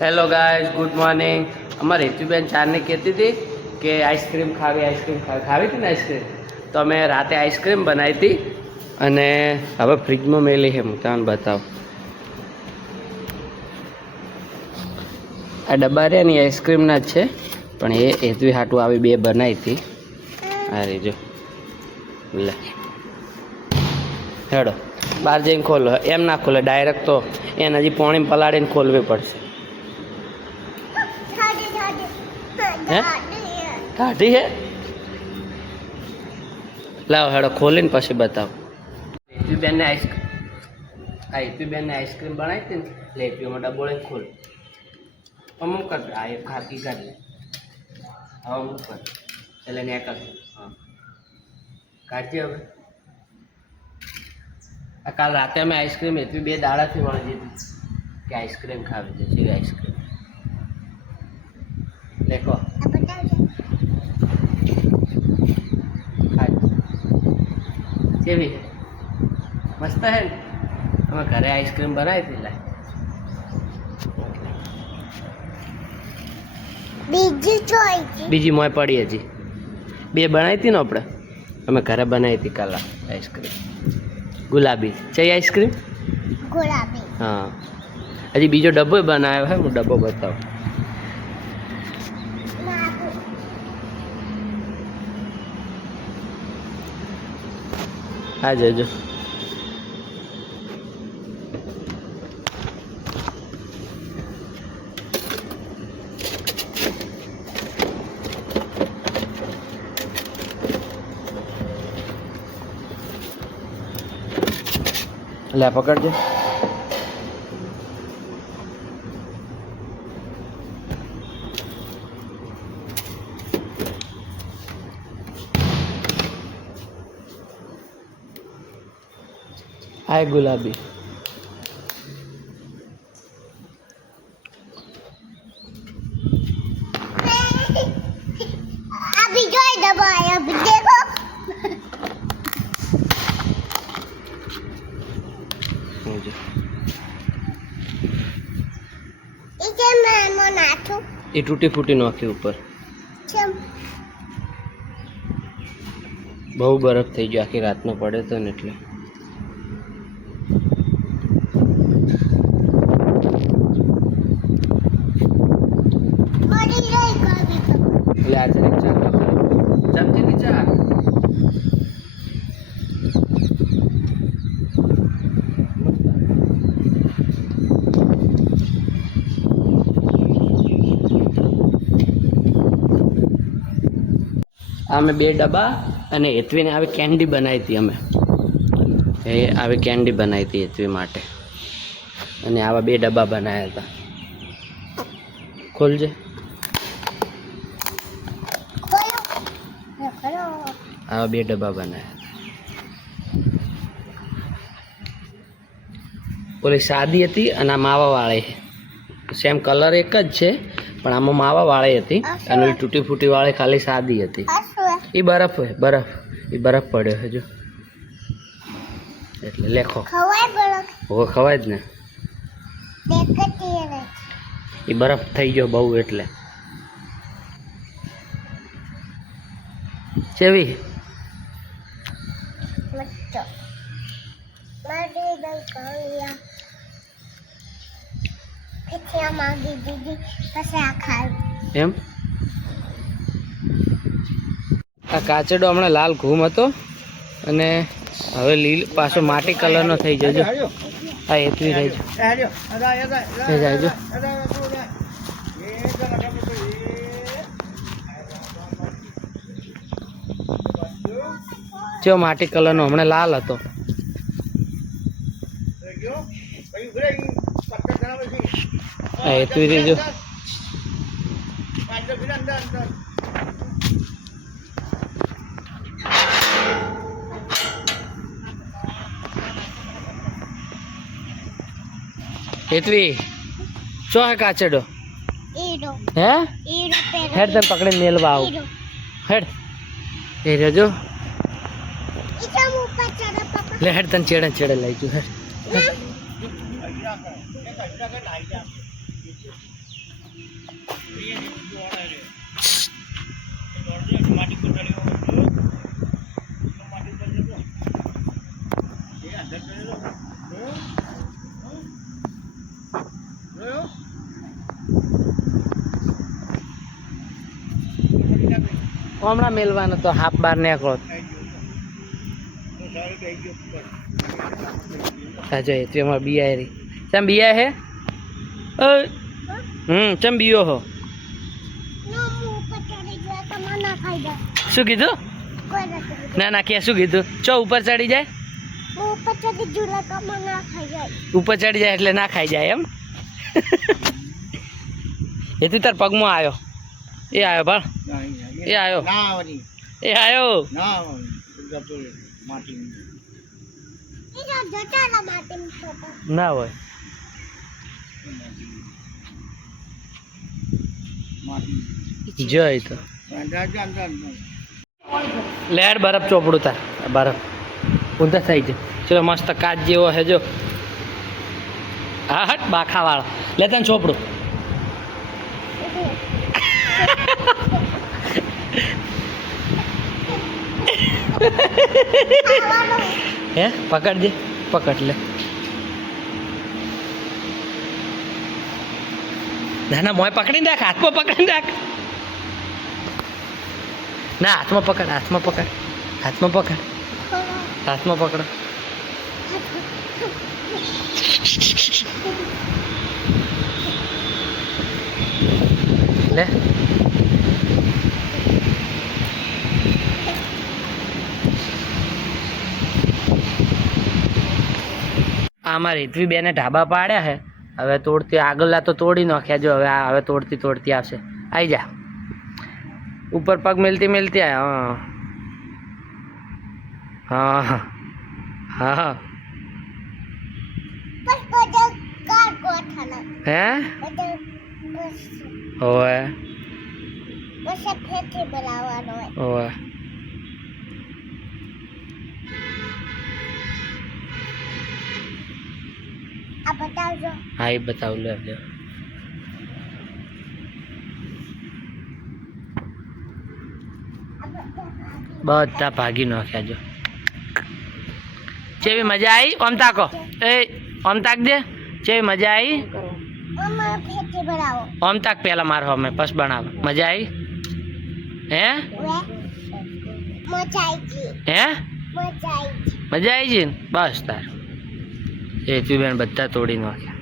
Hello guys, good morning. અમારે હેતુબેન ચારને કહેતી હતી કે આઈસ્ક્રીમ ખાવી હતી ને આઈસ્ક્રીમ, તો અમે રાતે આઈસ્ક્રીમ બનાવી હતી અને હવે ફ્રીજમાં મેલી છે. હું તમને બતાવું. આ ડબ્બા રહ્યા ને આઈસ્ક્રીમના જ છે, પણ એ હેતુ હાટું આવી બે બનાવી હતી. આ રીજો લે હેડો બહાર જઈને ખોલો. એમ ના ખોલે ડાયરેક્ટ, તો એને હજી પોણી પલાળીને ખોલવી પડશે. હે કાઢી હે? લાવો હેડો ખોલીને પછી બતાવો. હેતુબેનને આઈસ્ક્રીમ બનાવી હતી ને, એટલે હેતુમાં ડબ્બો લઈને ખોલ. અમુક કર આ એક ખાકી કાઢ. હવે અમુક કર એટલે ને કર. હા કાઢજે હવે. આ કાલ રાતે અમે આઈસ્ક્રીમ હેતુ બે દાડાથી વળી દીધી કે આઈસ્ક્રીમ ખાવી છે. છે આઈસ્ક્રીમ લેખો કેવી મસ્ત હે ને? અમે ઘરે આઈસ્ક્રીમ બનાવી હતી. લા બીજી મોય પડી હજી બે બનાવી હતી ને આપણે. અમે ઘરે બનાવી હતી કાલા આઈસ્ક્રીમ ગુલાબી. છે આઈસ્ક્રીમ ગુલાબી? હા. હજી બીજો ડબ્બો બનાવ્યો હે. હું ડબ્બો બતાવું. હા જજો. લે પકડજો. આ ગુલાબી. अभी जो दबाया अभी देखो इसे मैं मनाथू એ તૂટી ફૂટી નાખી ઉપર. चम બહુ બરફ થઈ ગયો. આખી રાતનો પડે તો ને એટલે मरी रही कभी तो એટલે આ ચા ચમચીની ચા. અમે બે ડબ્બા અને હેતવીને આવી કેન્ડી બનાવી હતી. અમે આવી કેન્ડી બનાવી હતી હેતવી માટે, અને આવા બે ડબ્બા બનાવ્યા હતા. ખોલજે. આવા બે ડબ્બા બનાવ્યા. ઓલી સાદી હતી અને આ માવાવાળી. સેમ કલર એક જ છે, પણ આમાં માવાવાળી હતી અને ઓલી તૂટી ફૂટી વાળી ખાલી સાદી હતી. એ બરફ હોય, બરફ. એ બરફ પડ્યો હજુ એટલે લેખો. હવે ખવાય જ ને. એ બરફ થઈ ગયો બહુ એટલે. ચેવી એમ? આ કાચડો હમણાં લાલ ઘૂમ હતો અને હવે લીલ પાછો માટી કલરનો થઈ જજો. આ એટલી રહેજો. જો માટી કલરનો હમણાં લાલ હતો. આ એટલી રહેજો. હેતવી ચો હે કાચડો? હે હેડ તને પકડીને મેલવા આવું. હેડ એ રહેજો. ले हेड तन चेड़े चेड़े लाई तू हेड હમણાં મેલવાનો તો હાફ બાર નીકળો જો એમાં બિયા રહી ચમ બિયા હે ચમ બીયો હો શું કીધું ના કે શું કીધું ચો ઉપર ચડી જાય ઉપર ચડી જાય એટલે ના ખાઈ જાય એમ એથી તાર પગમાં આવ્યો એ આવ્યો ભણ એ આવ્યો એ આવ્યો ના હોય જોઈ તો લેડ બરફ ચોપડું તાર બરફ ઊંધા થઈ જાય ચલો મસ્ત કાચ જેવો હે જો હા હટ બાખા વાળો લે તને ચોપડું હે પકડ દે પકડ લે ના ના મોય પકડીને રાખ હાથમાં પકડીને રાખ ના હાથમાં પકડ હાથમાં પકડ હાથમાં પકડ હાથમાં પકડો લે આમાં રીતવી બેને ઢાબા પાડ્યા હે હવે તોડતી આગળના તો તોડી નાખ્યા જો હવે તોડતી તોડતી આવશે આવી જા ઉપર પગ મેલતી મેલતી આયા હા હા હા હે ઓય ઓય હા એ બતાવું લે બધા ભાગી નાખ્યા જો ચેવી મજા આવી ઓમ તાકો એ ઓમ તાક દે ચેવી મજા આવી ઓમ તાક પેલા મારો અમે બસ બનાવ મજા આવી હે હે મજા આવી છે બસ તાર એ તું બેન બધા તોડી નાખ્યા